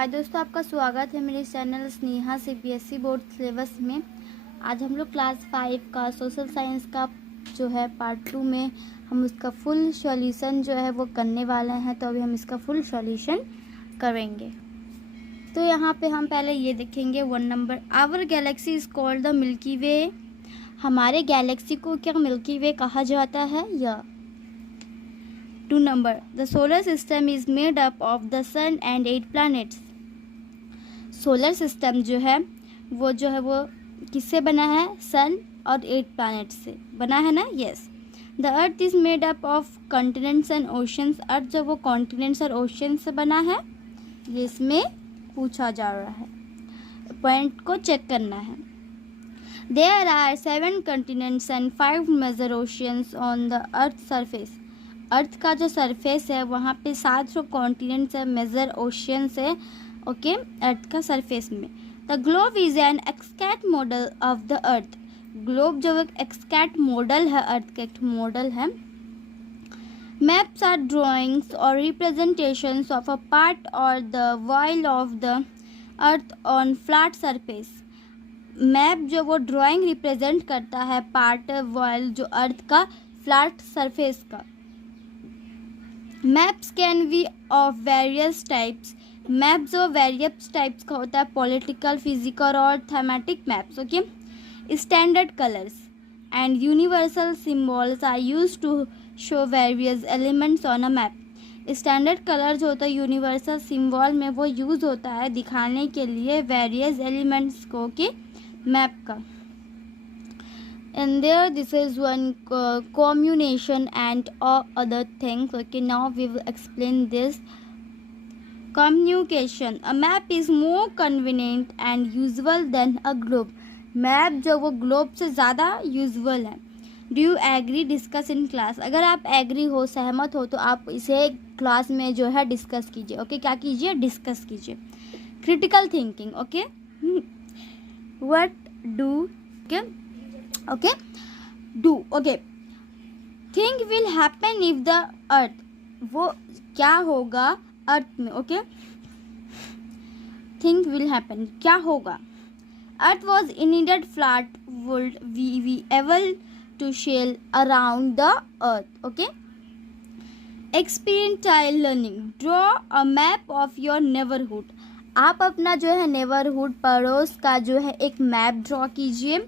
हाय दोस्तों, आपका स्वागत है मेरे channel Sneha CBSE board syllabus में। आज हम लोग क्लास 5 का सोशल साइंस का जो है पार्ट 2 में हम उसका फुल सॉल्यूशन जो है वो करने वाले हैं। तो अभी हम इसका फुल सॉल्यूशन करेंगे। तो यहाँ पे हम पहले ये देखेंगे 1 number, our galaxy is called the milky way. हमारे गैलेक्सी को क्या मिल्की वे कहा जाता है? या 2 नंबर, the solar system is made up of the sun and 8 planets. Solar system जो है वो किससे बना है? सन और 8 प्लैनेट से बना है ना। Yes. The earth is made up of continents and oceans. Earth जो वो कॉन्टिनेंट्स और ओशन से बना है, ये इसमें पूछा जा रहा है। पॉइंट को चेक करना है। There are 7 continents and 5 major oceans on the earth surface. Earth का जो सरफेस है वहाँ पे 7 कॉन्टिनेंट्स है, मेजर ओशियंस है। ओके, अर्थ का सरफेस में। The globe is an exact model of the earth. Globe जो एक एक्सकैट मॉडल है, अर्थ का एक मॉडल है। मैप्स आर ड्राइंग्स और रिप्रेजेंटेशंस ऑफ अ पार्ट और the voile of the earth on flat surface. Map जो वो ड्राइंग रिप्रेजेंट करता है पार्ट वॉइल जो अर्थ का फ्लैट सरफेस का। Maps can be of various types. Map जो वेरियस टाइप्स का होता है, पॉलिटिकल, फिजिकल और thematic maps. Okay. Standard colours and universal symbols are used to show various elements on a map. Standard colour जो होता है universal symbol में वो यूज होता है दिखाने के लिए वेरियस एलिमेंट्स को के मैप का। And there this is one communication and all other things. Okay, now we will explain this. Communication. A map is more convenient and useful than a globe. Map जो वो globe से ज़्यादा useful है। Do you agree discuss in class? अगर आप agree हो, सहमत हो, तो आप इसे क्लास में जो है डिस्कस कीजिए। ओके, क्या कीजिए? डिस्कस कीजिए। Critical thinking. Okay, what do okay do okay think will happen if the earth, वो क्या होगा अर्थ में। ओके, think will happen, क्या होगा। earth was indeed flat, would we be able to sail around the earth? okay, experiential learning, draw a map of your neighborhood। आप अपना जो है नेबरहुड, पड़ोस का जो है एक मैप ड्रॉ कीजिए।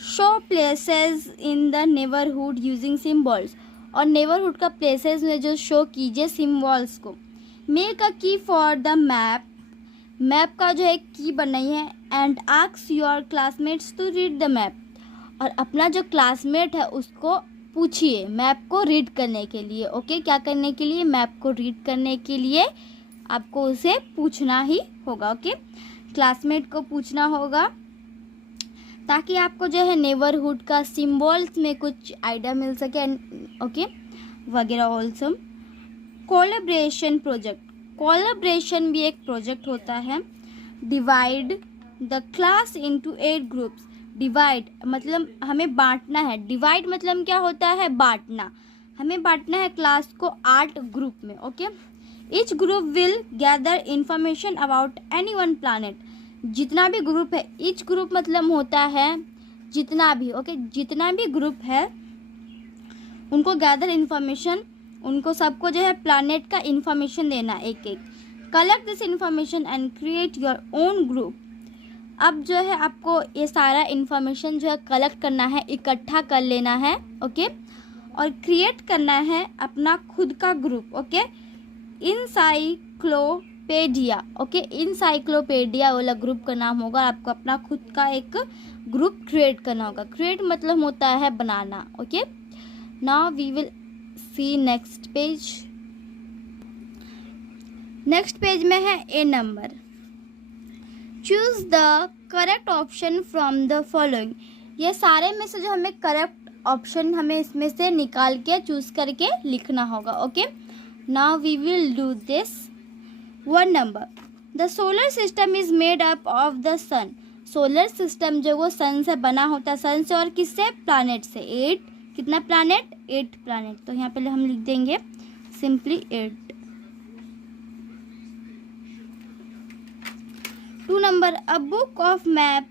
Show places in the neighbourhood using symbols, और नेबरहुड का प्लेसेस में जो शो कीजिए सिम्बॉल्स को। मेक अ की फॉर द मैप, मैप का जो एक की बनाई है। And ask your classmates to read the map, और अपना जो क्लासमेट है उसको पूछिए मैप को रीड करने के लिए। ओके, क्या करने के लिए? मैप को रीड करने के लिए आपको उसे पूछना ही होगा। ओके, क्लासमेट को पूछना होगा ताकि आपको जो है नेबरहुड का सिम्बॉल्स में कुछ आइडिया मिल सके। ओके, वगैरह। ऑल्सो कोलैबोरेशन प्रोजेक्ट, कोलैबोरेशन भी एक प्रोजेक्ट होता है। Divide the class into 8 groups. Divide मतलब हमें बांटना है। डिवाइड मतलब क्या होता है? बांटना। हमें बांटना है क्लास को 8 ग्रुप में। Okay, each group will gather information about any one planet. जितना भी ग्रुप है, ईच ग्रुप मतलब होता है जितना भी। ओके, जितना भी ग्रुप है उनको गैदर इन्फॉर्मेशन, उनको सबको जो है प्लैनेट का इन्फॉर्मेशन देना एक एक। Collect this information and create your own group. अब जो है आपको ये सारा इन्फॉर्मेशन जो है कलेक्ट करना है, इकट्ठा कर लेना है। ओके, और क्रिएट करना है अपना खुद का group. Okay, encyclopaedia. Okay, encyclopaedia वाला ग्रुप का नाम होगा। आपको अपना खुद का एक ग्रुप क्रिएट करना होगा। क्रिएट मतलब होता है बनाना। Okay, now we will see next page. Next page में है A number, choose the correct option from the following. ये सारे में से जो हमें करेक्ट ऑप्शन हमें इसमें से निकाल के चूज करके लिखना होगा। Okay, now we will do this. 1 number, the solar system is made up of the sun. Solar system जो वो सन से बना होता है। सन से और किससे? प्लैनेट से। 8, कितना प्लैनेट? 8 प्लैनेट। तो यहाँ पहले हम लिख देंगे simply 8। 2 number, a book of map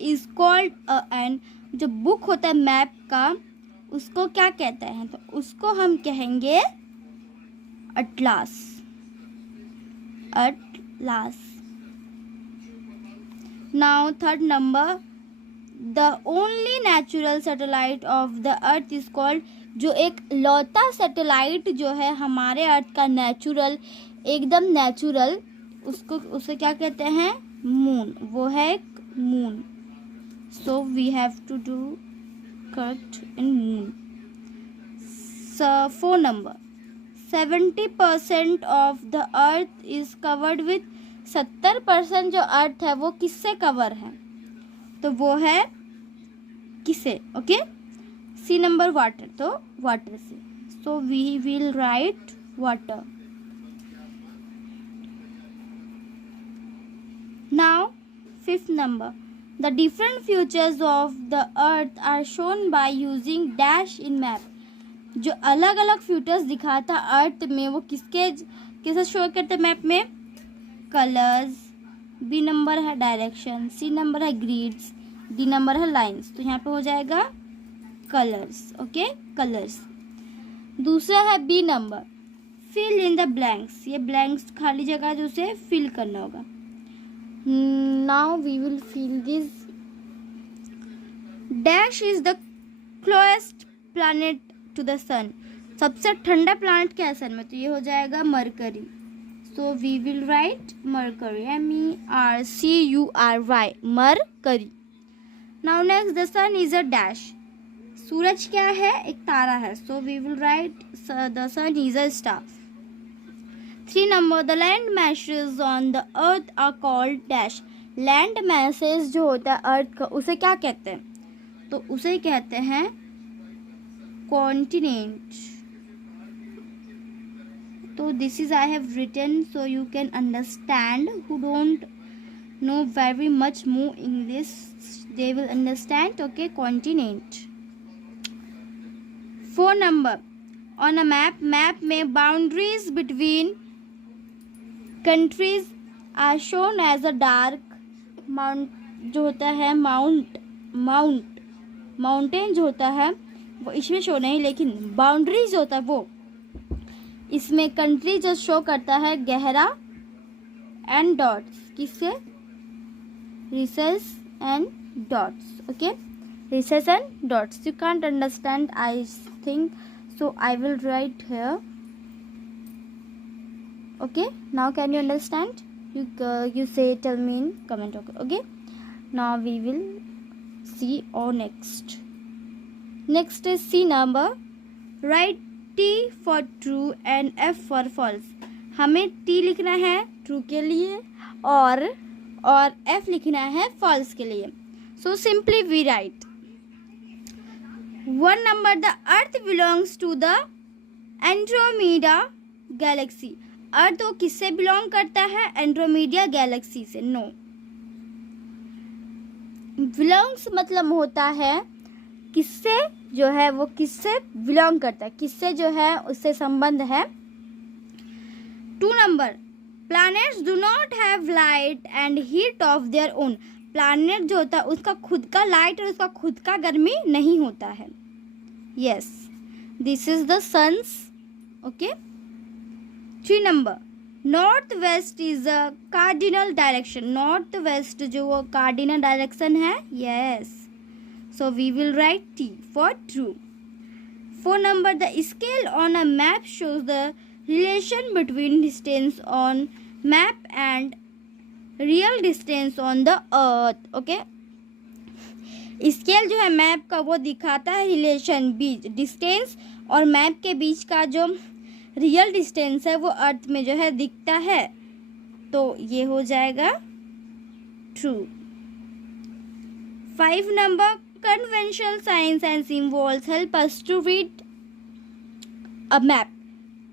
is called and जो बुक होता है मैप का उसको क्या कहते हैं, तो उसको हम कहेंगे Atlas, Atlas. Now third number, the only natural satellite of the earth is called, जो एक लौता सैटेलाइट जो है हमारे अर्थ का नेचुरल, एकदम नेचुरल, उसको उसे क्या कहते हैं, मून, वो है moon. So we have to do cut in moon. 4 number, 70% of the earth is covered with, 70% जो अर्थ है वो किससे कवर है, तो वो है किसे, ओके। सी नंबर, वाटर, तो वाटर से, so we will write water. Now 5th number, the different features of the earth are shown by using dash in map, जो अलग अलग फीचर्स दिखाता अर्थ में वो किसे शो करते मैप में, कलर्स। बी नंबर है डायरेक्शन, सी नंबर है ग्रिड्स, डी नंबर है लाइंस, तो यहाँ पे हो जाएगा कलर्स, ओके, कलर्स। दूसरा है B number, fill in the blanks, ये ब्लैंक्स खाली जगह जो उसे फिल करना होगा। Now we will fill this. Dash is the closest planet to the sun, सबसे ठंडा प्लैनेट क्या है सन में, तो ये हो जाएगा Mercury. So we will write Mercury, MERCURY, Mercury. Now next, the sun is a dash, सूरज क्या है, एक तारा है, so we will write the sun is a star. 3 number, the land masses on the earth are called dash, land masses जो होता है अर्थ का उसे क्या कहते हैं, तो उसे कहते हैं कॉन्टिनेंट। तो this is I have written so you can understand, who don't know very much more English they will understand, okay, continent। 4 number, on a map में boundaries between countries are shown as a dark mount, जो होता है mountain जो होता है वो इसमें show नहीं, लेकिन बाउंड्रीज जो होता है वो इसमें कंट्री जो शो करता है गहरा, एंड डॉट्स, किससे, recess and dots, okay, recess and dots, you can't understand I think, so I will write here, okay। Now can you understand, you say, tell me in comment, okay। Now we will see our next is C number, write T for true and F for false, हमें T लिखना है true के लिए और F लिखना है false के लिए। So simply we write 1 number, the earth belongs to the Andromeda galaxy, अर्थ वो किससे बिलोंग करता है, एंड्रोमीडिया गैलेक्सी से। नो, बिलोंग्स मतलब होता है किससे, जो है वो किससे बिलोंग करता है, किससे जो है उससे संबंध है। 2 number, planets do not have light and heat of their own, planet जो होता है उसका खुद का लाइट और उसका खुद का गर्मी नहीं होता है। Yes, this is the sun's, okay. 3 number, north west is a cardinal direction, north west जो वो कार्डिनल डायरेक्शन है। Yes, so we will write T for true. 4 number, the scale on a map shows the relation between distance on map and real distance on the earth, okay। Scale जो है map का वो दिखाता है relation बीच distance और map के बीच का जो रियल डिस्टेंस है वो अर्थ में जो है दिखता है, तो ये हो जाएगा true. 5 number, conventional signs and symbols help us to read a map,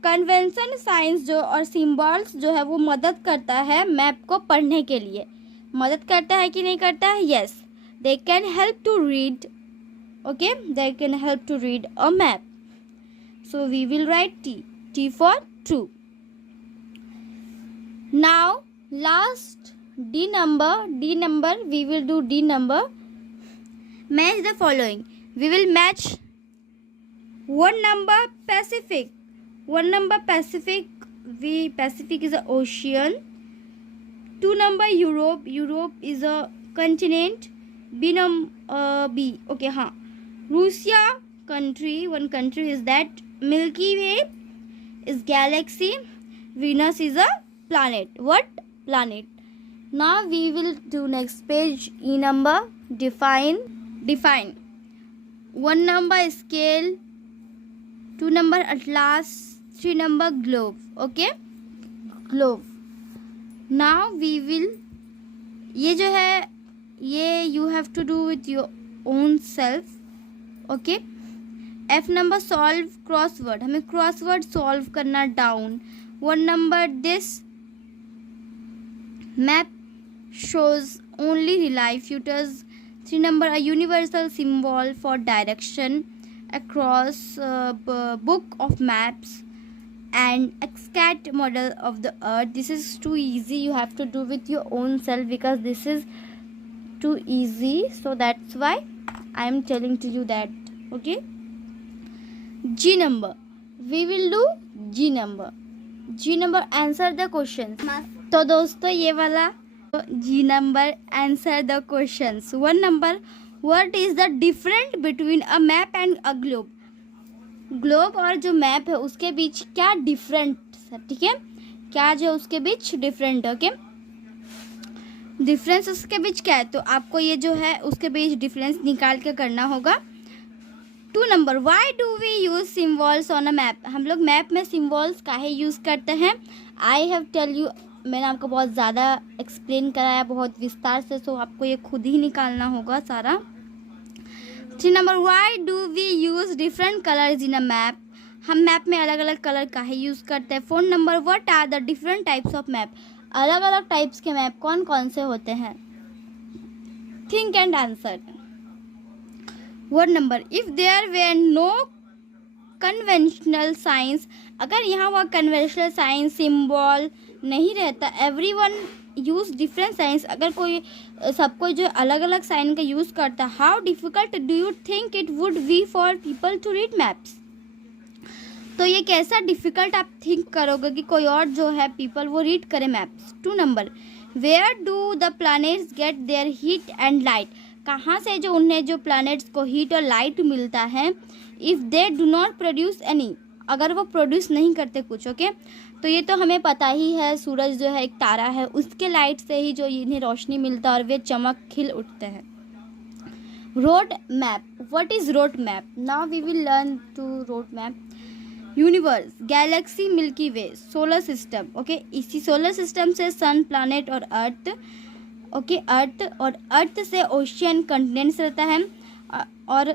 conventional signs जो और सिम्बॉल्स जो है वो मदद करता है मैप को पढ़ने के लिए, मदद करता है कि नहीं करता है। Yes, they can help to read, okay, they can help to read a map. So we will write T for true. Now last D number, we will do D number. Match the following. We will match 1 number Pacific. 1 number Pacific. Pacific is an ocean. 2 number Europe. Europe is a continent. B. Okay, हाँ. Russia country. One country is that. Milky Way is galaxy. Venus is a planet. What? Planet. Now we will do next page. E number. Define. 1 number scale. 2 number atlas. 3 number globe. Okay, globe. Now we will, ये जो है ये you have to do with your own self. Okay. F number solve crossword. हमें crossword solve करना. down. 1 number this map shows only real futures. 3 number a universal symbol for direction across book of maps and XCAT model of the earth. This is too easy, you have to do with your own self because this is too easy, so that's why I am telling to you that. Okay. G number, we will do G number. Answer the questions. तो दोस्तों ये वाला G number, answer the questions. 1 number, what is the difference between a map and a globe? Globe और जो map है उसके बीच क्या different है, ठीक है, क्या जो उसके बीच डिफरेंट. ओके, डिफरेंस उसके बीच क्या है, तो आपको ये जो है उसके बीच डिफरेंस निकाल के करना होगा. 2 number, why do we use symbols on a map. हम लोग मैप में सिम्बॉल्स काहे यूज़ करते हैं. आई हैव टेल यू, मैंने आपको बहुत ज़्यादा एक्सप्लेन कराया, बहुत विस्तार से, सो आपको ये खुद ही निकालना होगा सारा. 3 number, why do we use different colours in a map. हम मैप में अलग अलग कलर काहे यूज़ करते हैं. 4 number, what are the different types of map. अलग अलग टाइप्स के मैप कौन कौन से होते हैं. Think and answer. 1 number, if there were no conventional signs. अगर यहाँ वह कन्वेंशनल साइंस सिम्बॉल नहीं रहता, एवरीवन यूज डिफरेंट साइंस, अगर कोई सब कोई जो अलग अलग साइन का यूज़ करता, how difficult do you think it would be for people to read maps. तो ये कैसा डिफ़िकल्ट आप थिंक करोगे कि कोई और जो है पीपल वो रीड करे maps. 2 number, where do the planets get their heat and light. कहाँ से जो उन्हें जो प्लैनेट्स को हीट और लाइट मिलता है. If they do not produce any, अगर वो प्रोड्यूस नहीं करते कुछ. ओके, तो ये तो हमें पता ही है, सूरज जो है एक तारा है, उसके लाइट से ही जो इन्हें रोशनी मिलता है और वे चमक खिल उठते हैं. Road map, what is road map. Now we will learn to road map. Universe, galaxy, Milky Way, solar system. Okay, इसी सोलर सिस्टम से सन, प्लैनेट और अर्थ. ओके, अर्थ से ओशियन, कंटिनेंट्स रहता है, और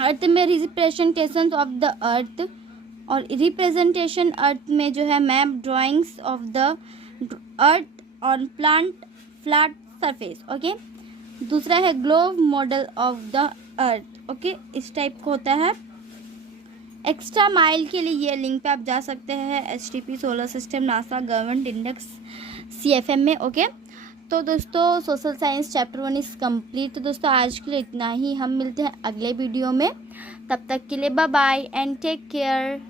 अर्थ में रिप्रेजेंटेशन ऑफ द अर्थ, और रिप्रेजेंटेशन अर्थ में जो है map drawings of the earth on plant flat surface. Okay, दूसरा है globe model of the earth. Okay, इस टाइप का होता है. एक्स्ट्रा माइल के लिए ये लिंक पे आप जा सकते हैं, STP solar system NASA government index CFM में. ओके, तो दोस्तों social science chapter 1 is complete. तो दोस्तों आज के लिए इतना ही, हम मिलते हैं अगले वीडियो में. तब तक के लिए bye bye and take care.